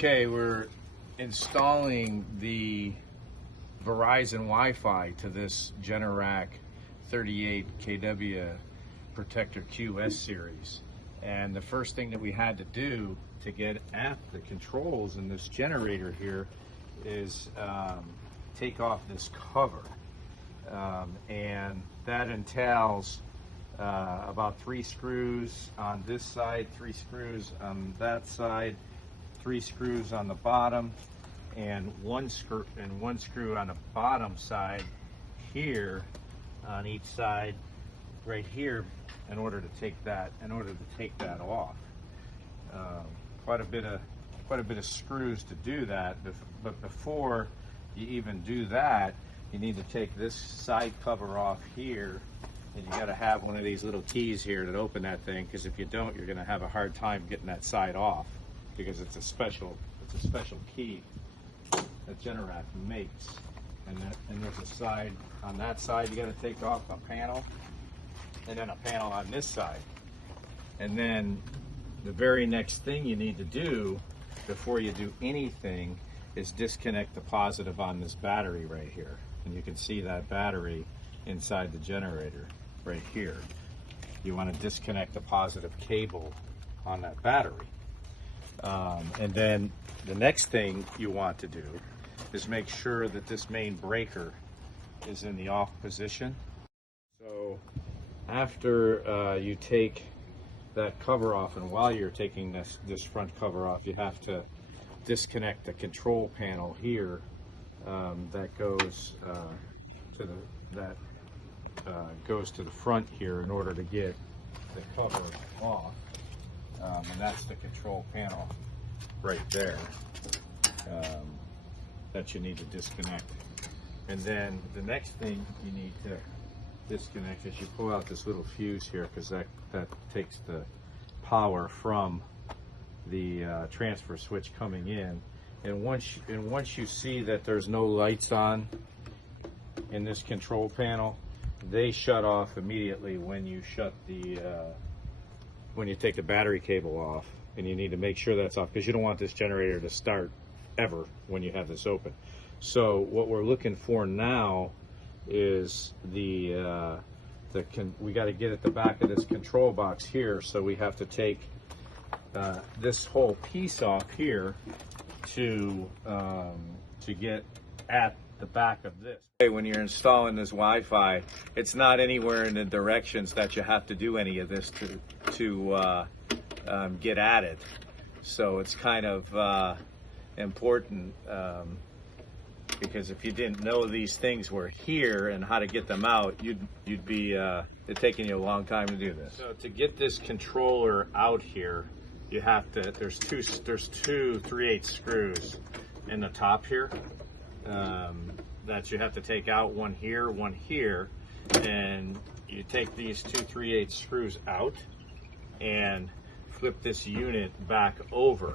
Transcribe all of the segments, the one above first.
Okay, we're installing the Verizon Wi-Fi to this Generac 38 kW Protector QS series. And the first thing that we had to do to get at the controls in this generator here is take off this cover. And that entails about 3 screws on this side, 3 screws on that side, 3 screws on the bottom, and one screw on the bottom side here on each side right here in order to take that off. Quite a bit of screws to do that, but before you even do that, you need to take this side cover off here, and you got to have one of these little keys here to open that thing, because if you don't, you're going to have a hard time getting that side off, because it's a special key that Generac makes. And there's a side on that side you got to take off, a panel, and then a panel on this side. And then the very next thing you need to do before you do anything is disconnect the positive on this battery right here. And you can see that battery inside the generator right here. You want to disconnect the positive cable on that battery. And then the next thing you want to do is make sure that this main breaker is in the off position. So after you take that cover off, and while you're taking this front cover off, you have to disconnect the control panel here that goes to the front here in order to get the cover off. And that's the control panel right there that you need to disconnect. And then the next thing you need to disconnect is you pull out this little fuse here, because that takes the power from the transfer switch coming in. And once you see that there's no lights on in this control panel, they shut off immediately when you take the battery cable off. And you need to make sure that's off, because you don't want this generator to start ever when you have this open. So what we're looking for now is we got to get at the back of this control box here, so we have to take this whole piece off here to get at the back of this. When you're installing this Wi-Fi, it's not anywhere in the directions that you have to do any of this to get at it. So it's kind of important, because if you didn't know these things were here and how to get them out, you'd be it's taking you a long time to do this. So to get this controller out here, you have to, there's two 3/8 screws in the top here that you have to take out, one here, and you take these 2 3/8 screws out and flip this unit back over.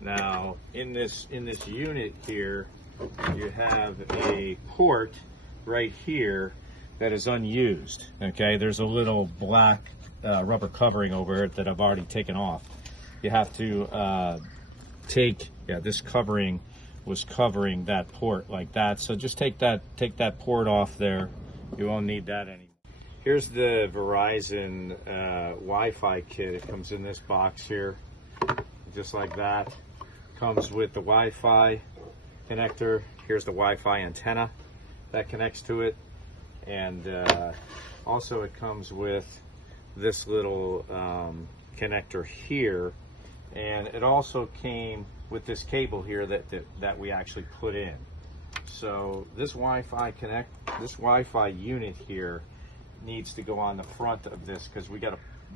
Now in this unit here, you have a port right here that is unused. Okay, there's a little black rubber covering over it that I've already taken off. You have to this covering was covering that port like that, so just take that port off there. You won't need that anymore. Here's the Verizon Wi-Fi kit. It comes in this box here, just like that. Comes with the Wi-Fi connector. Here's the Wi-Fi antenna that connects to it, and also it comes with this little connector here, and it also came with this cable here that we actually put in. So this Wi-Fi unit here needs to go on the front of this, because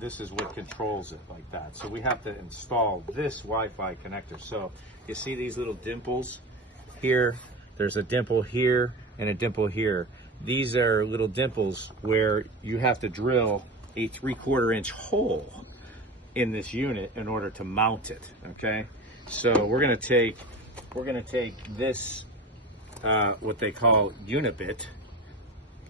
this is what controls it like that. So we have to install this Wi-Fi connector. So you see these little dimples here? There's a dimple here and a dimple here. These are little dimples where you have to drill a 3/4 inch hole in this unit in order to mount it. Okay, so we're gonna take this what they call unibit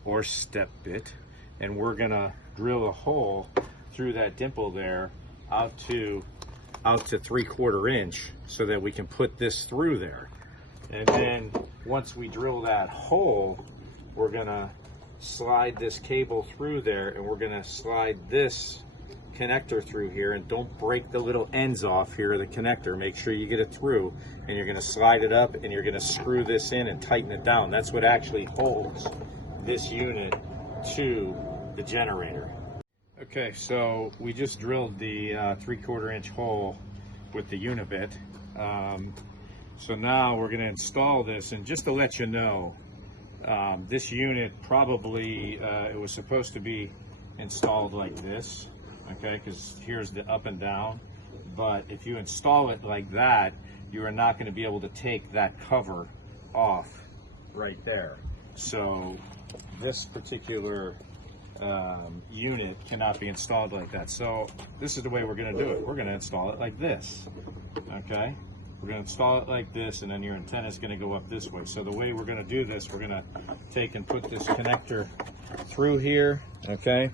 or step bit, and we're gonna drill a hole through that dimple there out to out to 3/4 inch so that we can put this through there. And then once we drill that hole, we're gonna slide this cable through there, and we're gonna slide this connector through here, and don't break the little ends off here of the connector. Make sure you get it through, and you're gonna slide it up, and you're gonna screw this in and tighten it down. That's what actually holds this unit to the generator. Okay, so we just drilled the 3/4 inch hole with the unibit. So now we're going to install this, and just to let you know, this unit probably, it was supposed to be installed like this, okay, because here's the up and down. But if you install it like that, you are not going to be able to take that cover off right there. So this particular unit cannot be installed like that. So this is the way we're going to do it. We're going to install it like this, okay? We're going to install it like this, and then your antenna is going to go up this way. So the way we're going to do this, we're going to take and put this connector through here, okay?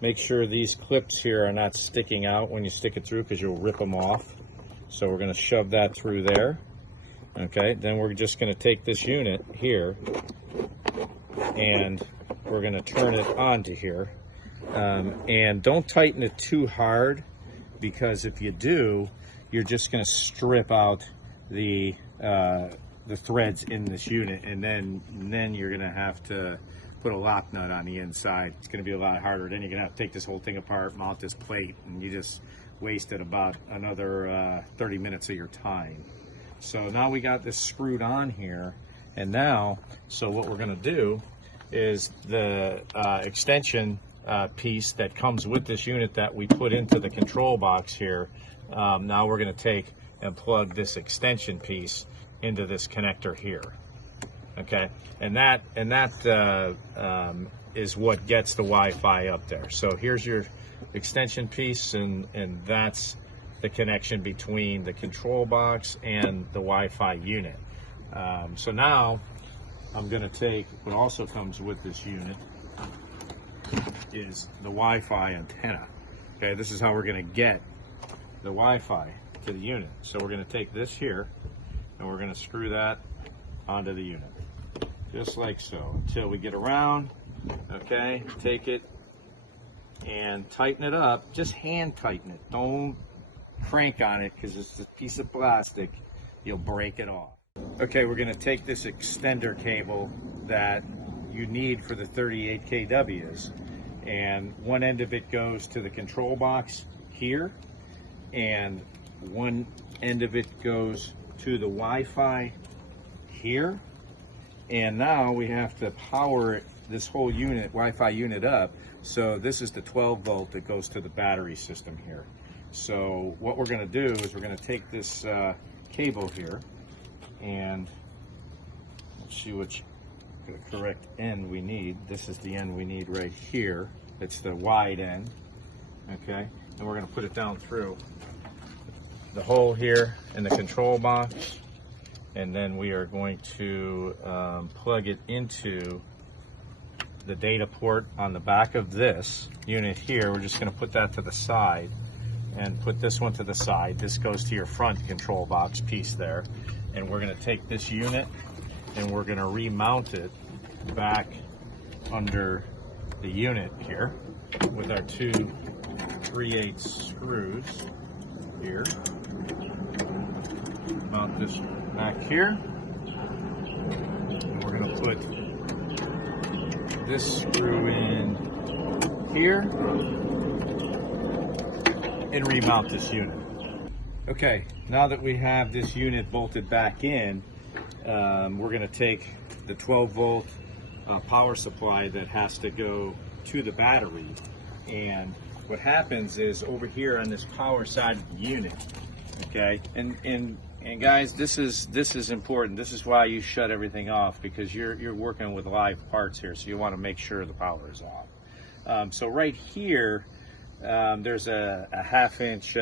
Make sure these clips here are not sticking out when you stick it through, because you'll rip them off. So we're going to shove that through there, okay? Then we're just going to take this unit here, and we're going to turn it onto here. And don't tighten it too hard, because if you do, you're just going to strip out the threads in this unit, and then you're going to have to put a lock nut on the inside. It's going to be a lot harder. Then you're going to have to take this whole thing apart, mount this plate, and you just wasted about another 30 minutes of your time. So now we got this screwed on here, and now, so what we're going to do is the extension piece that comes with this unit that we put into the control box here. Now we're going to take and plug this extension piece into this connector here, okay? And that is what gets the Wi-Fi up there. So here's your extension piece, and that's the connection between the control box and the Wi-Fi unit. So now I'm going to take what also comes with this unit is the Wi-Fi antenna. Okay, this is how we're going to get the Wi-Fi to the unit. So we're going to take this here, and we're going to screw that onto the unit, just like so, until we get around. Okay, take it and tighten it up. Just hand tighten it. Don't crank on it, because it's a piece of plastic. You'll break it off. Okay, we're going to take this extender cable that you need for the 38 kWs, and one end of it goes to the control box here, and one end of it goes to the Wi-Fi here. And now we have to power this whole unit, Wi-Fi unit, up. So this is the 12 volt that goes to the battery system here. So what we're going to do is we're going to take this cable here, and let's see which the correct end we need. This is the end we need right here. It's the wide end, okay? And we're going to put it down through the hole here in the control box, and then we are going to plug it into the data port on the back of this unit here. We're just going to put that to the side and put this one to the side. This goes to your front control box piece there, and we're going to take this unit and we're going to remount it back under the unit here with our two 3/8 screws here. Mount this back here, and we're going to put this screw in here and remount this unit. Okay, now that we have this unit bolted back in, we're going to take the 12 volt power supply that has to go to the battery, and what happens is over here on this power side of the unit, okay, and guys, this is important. This is why you shut everything off, because you're working with live parts here, so you want to make sure the power is off. So right here, there's a 1/2 inch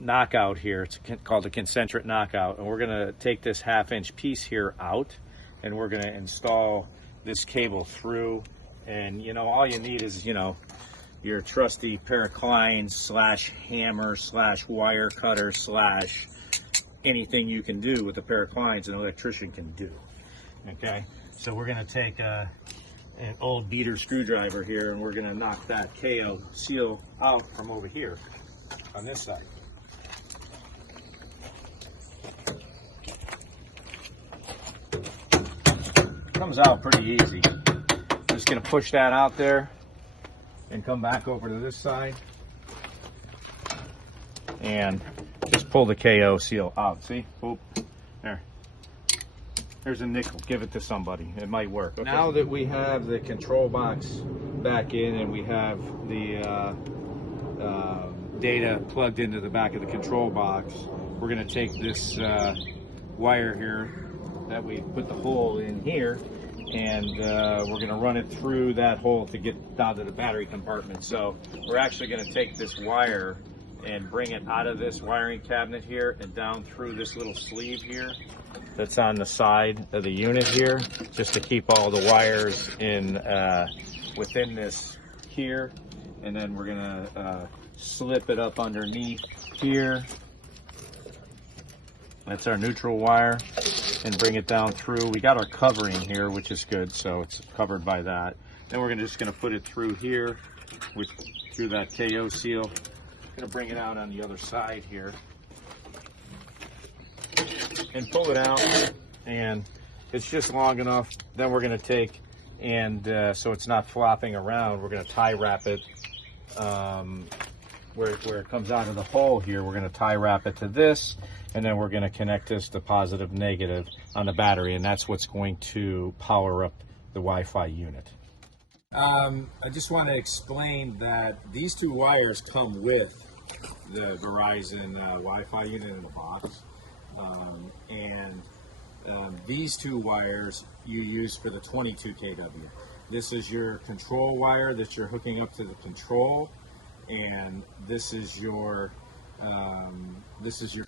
knockout here. It's called a concentric knockout, and we're going to take this 1/2 inch piece here out, and we're going to install this cable through. And you know, all you need is, you know, your trusty pair of Kleins slash hammer slash wire cutter slash anything you can do with a pair of Kleins an electrician can do. Okay, so we're going to take an old beater screwdriver here, and we're going to knock that KO seal out from over here on this side. Comes out pretty easy. Just going to push that out there and come back over to this side and just pull the KO seal out. See? Oop. There. There's a nickel. Give it to somebody. It might work. Okay. Now that we have the control box back in and we have the data plugged into the back of the control box, we're going to take this wire here that we put the hole in here, and we're going to run it through that hole to get down to the battery compartment. So we're actually going to take this wire and bring it out of this wiring cabinet here and down through this little sleeve here that's on the side of the unit here, just to keep all the wires in within this here. And then we're going to slip it up underneath here. That's our neutral wire, and bring it down through. We got our covering here, which is good, so it's covered by that. Then we're just going to put it through here, through that KO seal. Going to bring it out on the other side here and pull it out, and it's just long enough. Then we're going to take and so it's not flopping around, we're going to tie wrap it where it comes out of the hole here. We're going to tie wrap it to this, and then we're going to connect this to positive negative on the battery, and that's what's going to power up the Wi-Fi unit. I just want to explain that these two wires come with the Verizon Wi-Fi unit in the box, these two wires you use for the 22 kW. This is your control wire that you're hooking up to the control, and this is your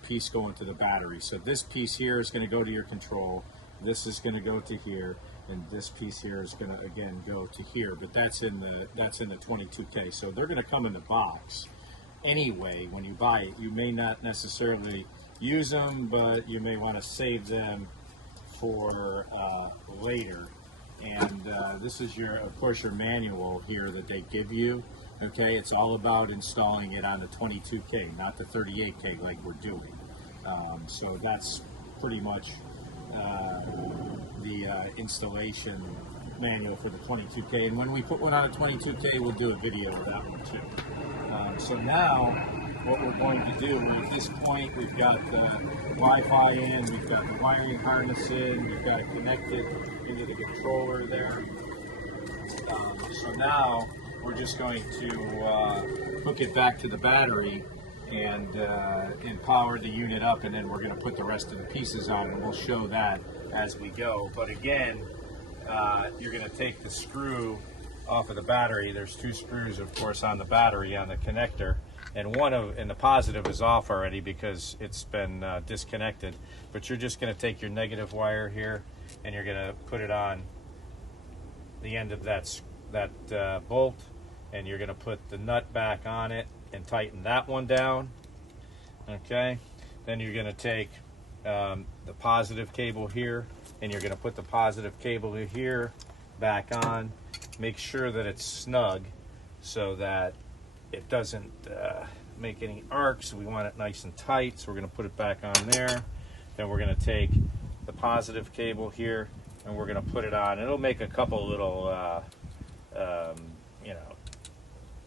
piece going to the battery. So this piece here is going to go to your control, this is going to go to here, and this piece here is going to again go to here. But that's in the 22K. So they're going to come in the box anyway. When you buy it, you may not necessarily use them, but you may want to save them for later. And this is of course your manual here that they give you. Okay, it's all about installing it on the 22K, not the 38K like we're doing. So that's pretty much the installation manual for the 22K. And when we put one on a 22K, we'll do a video of that one too. So now what we're going to do, at this point we've got the Wi-Fi in, we've got the wiring harness in, we've got it connected into the controller there. So now we're just going to hook it back to the battery and power the unit up, and then we're going to put the rest of the pieces on, and we'll show that as we go. But again, you're going to take the screw off of the battery. There's two screws, of course, on the battery on the connector, and the positive is off already because it's been disconnected. But you're just going to take your negative wire here, and you're going to put it on the end of that bolt, and you're going to put the nut back on it and tighten that one down. Okay, then you're going to take the positive cable here, and you're going to put the positive cable here back on. Make sure that it's snug so that it doesn't make any arcs. We want it nice and tight, so we're going to put it back on there. Then we're going to take the positive cable here, and we're going to put it on. It'll make a couple little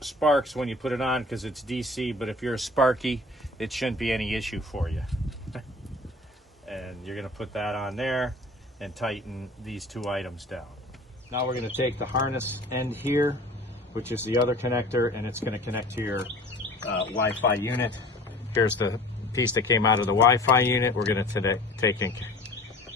sparks when you put it on because it's DC, but if you're a Sparky, it shouldn't be any issue for you. And you're going to put that on there and tighten these two items down. Now we're going to take the harness end here, which is the other connector, and it's going to connect to your Wi-Fi unit. Here's the piece that came out of the Wi-Fi unit. We're going to take and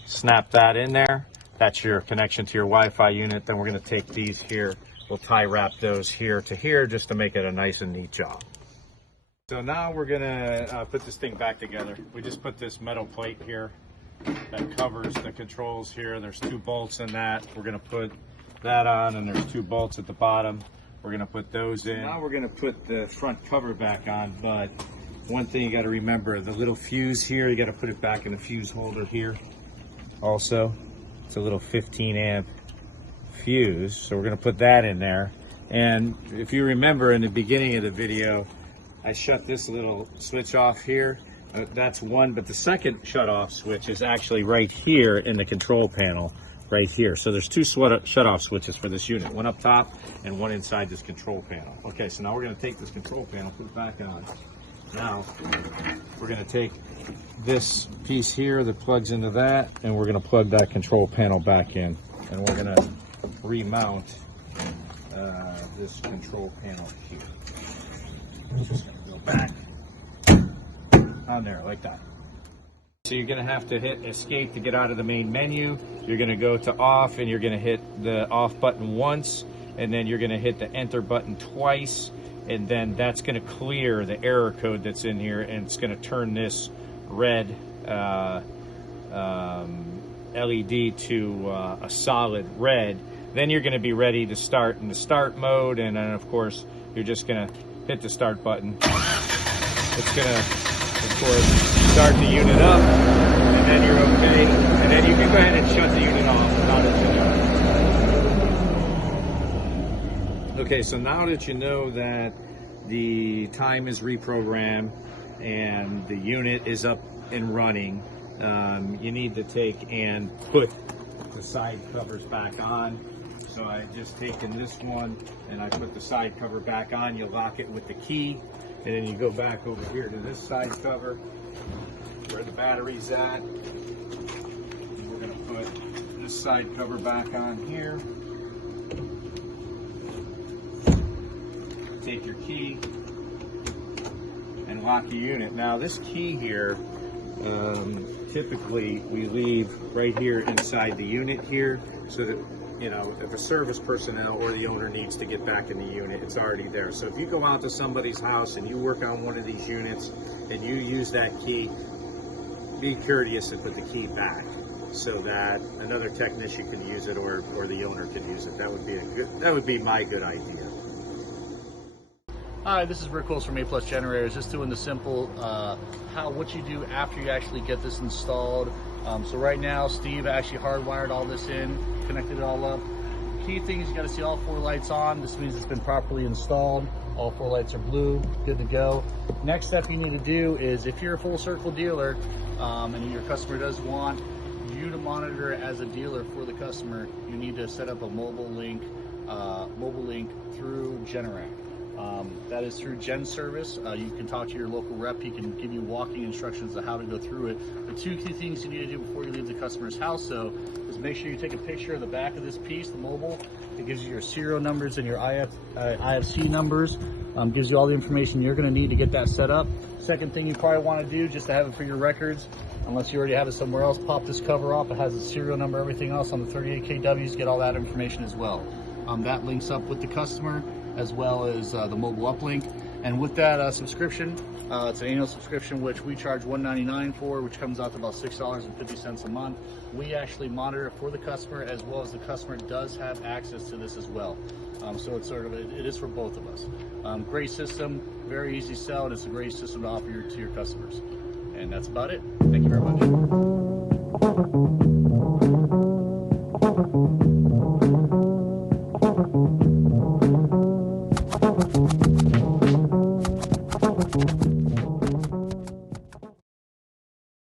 snap that in there. That's your connection to your Wi-Fi unit. Then we're going to take these here. We'll tie wrap those here to here just to make it a nice and neat job. So now we're going to put this thing back together. We just put this metal plate here that covers the controls here. There's two bolts in that. We're going to put that on, and there's two bolts at the bottom. We're going to put those in. Now we're going to put the front cover back on, but one thing you got to remember, the little fuse here, you got to put it back in the fuse holder here. Also, it's a little 15 amp fuse, so we're going to put that in there. And if you remember in the beginning of the video, I shut this little switch off here. That's one, but the second shut off switch is actually right here in the control panel, right here. So there's two shut off switches for this unit, one up top and one inside this control panel. Okay, so now we're going to take this control panel, put it back on. Now we're going to take this piece here that plugs into that, and we're going to plug that control panel back in, and we're going to remount this control panel here. I'm just going to go back on there like that. So you're going to have to hit escape to get out of the main menu. You're going to go to off, and you're going to hit the off button once, and then you're going to hit the enter button twice, and then that's going to clear the error code that's in here, and it's going to turn this red LED to a solid red. Then you're going to be ready to start in the start mode, and then of course you're just going to hit the start button. It's going to, of course, start the unit up, and then you're okay, and then you can go ahead and shut the unit off without it. Okay, so now that you know that the time is reprogrammed and the unit is up and running, you need to take and put the side covers back on. So I've just taken this one and I put the side cover back on. You lock it with the key, and then you go back over here to this side cover where the battery's at. We're going to put this side cover back on here. Take your key and lock the unit. Now this key here, typically we leave right here inside the unit here, so that, you know, if a service personnel or the owner needs to get back in the unit, it's already there. So if you go out to somebody's house and you work on one of these units and you use that key, be courteous and put the key back so that another technician can use it, or the owner can use it. That would be my good idea. Hi, this is Rick Wills from A+ Generators, just doing the simple what you do after you actually get this installed. So right now Steve actually hardwired all this in, connected it all up. The key thing is you got to see all 4 lights on. This means it's been properly installed. All 4 lights are blue, good to go. Next step you need to do is, if you're a full circle dealer and your customer does want you to monitor as a dealer for the customer, you need to set up a mobile link through Generac. That is through Gen Service. You can talk to your local rep. He can give you walking instructions on how to go through it. The 2 key things you need to do before you leave the customer's house, though, is make sure you take a picture of the back of this piece, the mobile. It gives you your serial numbers and your IFC numbers. Gives you all the information you're going to need to get that set up. Second thing you probably want to do, just to have it for your records, unless you already have it somewhere else, pop this cover off. It has the serial number, everything else on the 38 kWs. Get all that information as well. That links up with the customer, as well as the mobile uplink. And with that subscription, it's an annual subscription which we charge $199 for, which comes out to about $6.50 a month. We actually monitor it for the customer, as well as the customer does have access to this as well. So it's it is for both of us. Great system, very easy sell, and it's a great system to offer to your customers. And that's about it. Thank you very much.